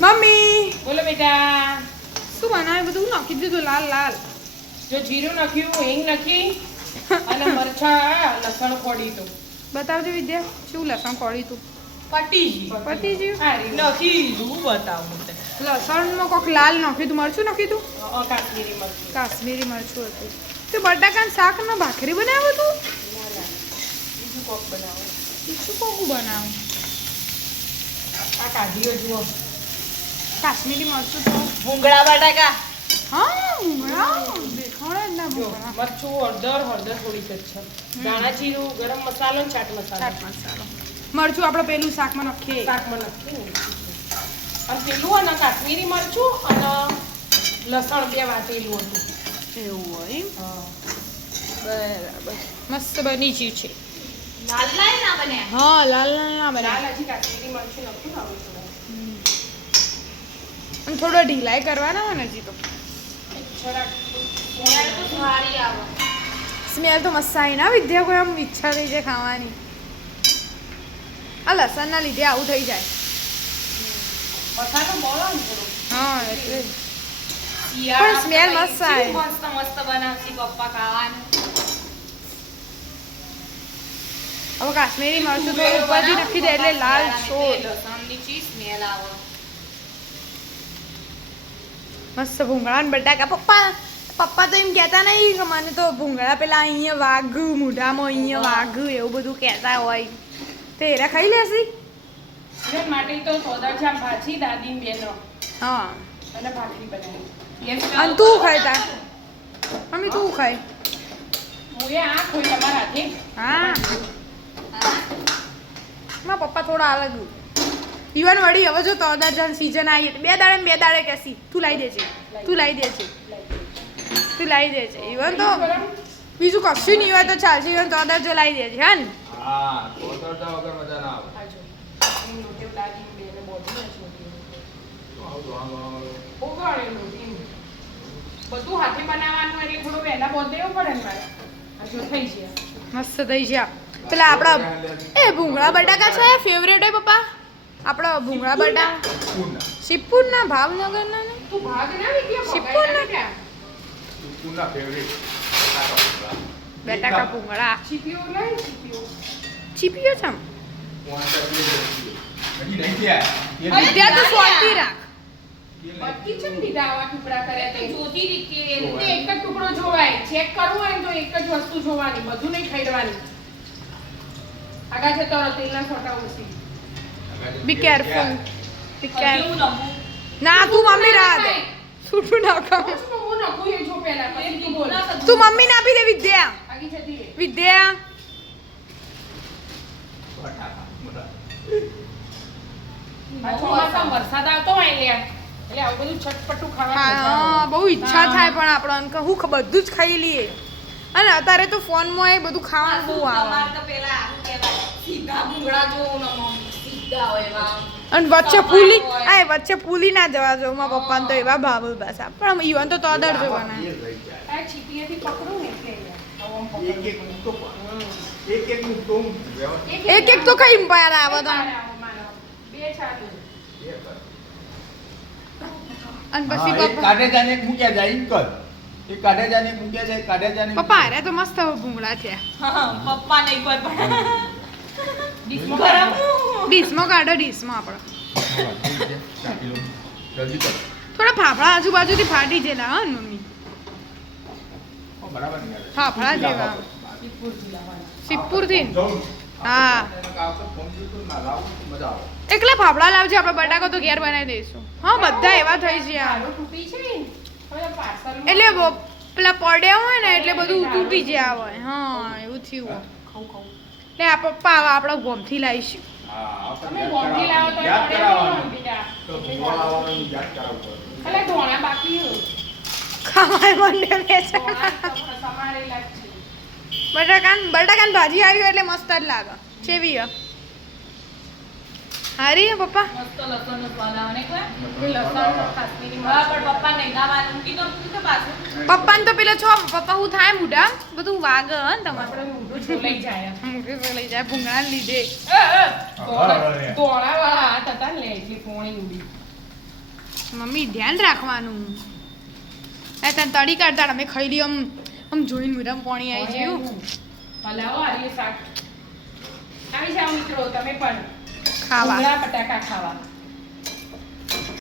Mummy! બોલો બેટા. શું બનાવે બધું નાખી દીધું લાલ લાલ. જો જીરું નાખ્યું હિંગ નાખી અને મરચા લસણ ફોડી તો. બતાવજો વિદ્યા શું લસણ કોળી તું? પટી પટીજી? ગયું? નાખી દઉં બતાવું લસણમાં કોક લાલ નાખ્યું તું મરચું નાખ્યું તું? કાશ્મીરી મરચું. કાશ્મીરી મરચું હતું. તો બટાકાનું શાક ને ભાખરી બનાવ્યું તું? બીજું કોક બનાવો. શું કોકું બનાવું? આ કાઢીઓ જુઓ કાશ્મીરી મરચું તો. ભૂંગળા બટાકા. હા ભૂંગળા. દેખાડે જ ના ભૂંગળા. મરચું હળદર હળદર થોડીક જ છે. ધાણા જીરું ગરમ મસાલો ને ચાટ મસાલો. ચાટ મસાલો. મરચું આપણે પેલું શાકમાં નાખીએ. શાકમાં નાખીએ અને પેલું અને કાશ્મીરી મરચું અને લસણ બે વાટેલું હતું. એવું હોય બરાબર. મસ્ત બની ગયું છે. લાલ લાલ ના બને. હા લાલ લાલ ના બને. લાલ હજી કાશ્મીરી મરચું નાખું ને હવે થોડું. ઢીલાઈ કરવાના હોય ને હજી તો. તો સ્મેલ તો મસ્ત આવી. ના વિદ્યા કોઈ આમ ઈચ્છા થઈ જાય ખાવાની. આ લસણના લીધે આવું થઈ જાય. હા એટલે. પણ સ્મેલ મસ્ત આવે. મસ્ત મસ્ત બનાવતી પપ્પા ખાવાનું. હવે કાશ્મીરી મરચું થોડું ઉપરથી નાખી દે એટલે લાલ છોડ લસણની ચીઝ સ્મેલ આવે. મસ્ત ભૂંગળા ને બટાકા. પપ્પા પપ્પા તો એમ કહેતા નહીં કે મને તો ભૂંગળા પેલા અહીંયા વાઘ મોઢામાં અહીંયા વાઘ એવું બધું કહેતા હોય. તે એરા ખાઈ લેશી? માટે તો સોદાજામ ભાજી દાદી બેનો. હા. અને ભાખરી બનાવી. અને તું ખાય તા મમ્મી તું ખાય. મુએ આ કોઈ તમારા હાથે હા. મારા પપ્પા થોડા અલગ ઈવન વળી હવે જો તો જાન સીઝન આવી એટલે બે દાડે બે દાડે કેસી તું લાવી દેજે તું લાવી દેજે તું લાવી દેજે. ઈવન તો બીજું કશું નહીં હોય તો ચાલશે ઈવન તો જો લાવી દેજે હા ને? ના બોધી હાથે બનાવવાનું એટલે થોડું વહેલા દેવું પડે મારે. આ જો થઈ મસ્ત થઈ ગયા. પેલા આપણા એ ભૂંગળા બટાકા છે ફેવરેટ હોય પપ્પા? આપણા ભૂંગળા બટા? પૂર્ણ શિવપુરના ભાવનગરના ને? તું ભાગ ના વિદ્યા શિપકો ના બેટા પૂર્ણના ફેવરેટ બટાકા ભૂંગળા. ચીપીઓ લઈ ચીપીઓ ચીપીઓ છે વિદ્યા તું શાંતિ રાખ. બધી ચમ દીધા આવા ટુકડા કર્યા તે. જોતી રીતે એક જ ટુકડો જોવાય. ચેક કરવું હોય તો એક જ વસ્તુ જોવાની. બધું નહીં ખાઈડવાની આગળ છે તો તેલના છોટા ઓછી બી કેરફુલ બી કેરફુલ ના તું મમ્મી રાહ દે છૂટું નાખું તું મમ્મી ને આપી દે વિદ્યા વિદ્યા વરસાદ આવતો હોય ને. બહુ ઈચ્છા થાય પણ આપણને હું બધું જ ખાઈ લઈએ. અને અત્યારે તો ફોનમાં એ બધું ખાવાનું બહુ આવે. સીધા ભૂંગળા અને વચ્ચે પુલી આ વચ્ચે પુલી ના જવા જો મારા પપ્પાને તો એવા ભાવ બસા પણ ઈવન તો તોદર જોવાના. આ ચીપીએથી પકડું ને એટલે આવું આમ એક એક તો કઈ પાર આવે તો. અને પછી પપ્પા કાઢે જાને મૂક્યા જાય એમ કર. એક કાઢે જાને મૂક્યા જાય કાઢે જાને પપ્પા અરે તો મસ્ત ભૂંગળા થયા પપ્પા નહીં કોઈ પણ. ગરમ ડીશમાં કાઢો ડીશમાં આપણે થોડા ફાફડા આજુબાજુથી ફાટી જેલા હા મમ્મી. ફાફડા જેવા. જઉં. હા. એકલા ફાફડા લાવજે આપણે બટાકો તો ઘેર બનાવી દઈશું હા બધા એવા થઈ ગયા છે ને એટલે પેલા પડ્યા હોય ને એટલે બધું તૂટી ગયા હોય હા એવું થયું એટલે આ પપ્પા આપણા ગોમથી લાવીશું યાદ કરાવવાનું. કરાવવું પડે. ધોણા બાકી બેસે. બટાકાન બટાકાન ભાજી આવી એટલે મસ્ત જ લાગે છે? હારી હે પપ્પા. મસ્ત લસણનો સ્વાદ આવે ને લસણ કાશ્મીરી હા, પણ પપ્પા નહીં ખાવાનું. મૂકી તું તો પાછું. પપ્પાને તો પેલા છો પપ્પા હું થાય મુઢા? બધું વાગે હે ને તમારે જ લઈ જાય. તો લઈ જાય ભૂંગળાને લીધે. ધોળા વાળા હાથ હતા ને લે એટલી પોણી ઉડી. મમ્મી ધ્યાન રાખવાનું. એ તને તડી કાઢતા અમે ખાઈ લઈએ આમ આમ જોઈને મીરામ પાણી આવી જયું હલાવો આર્ય શાક. આવી જાઓ મિત્રો તમે પણ. ખાવા. બટાકા ખાવા.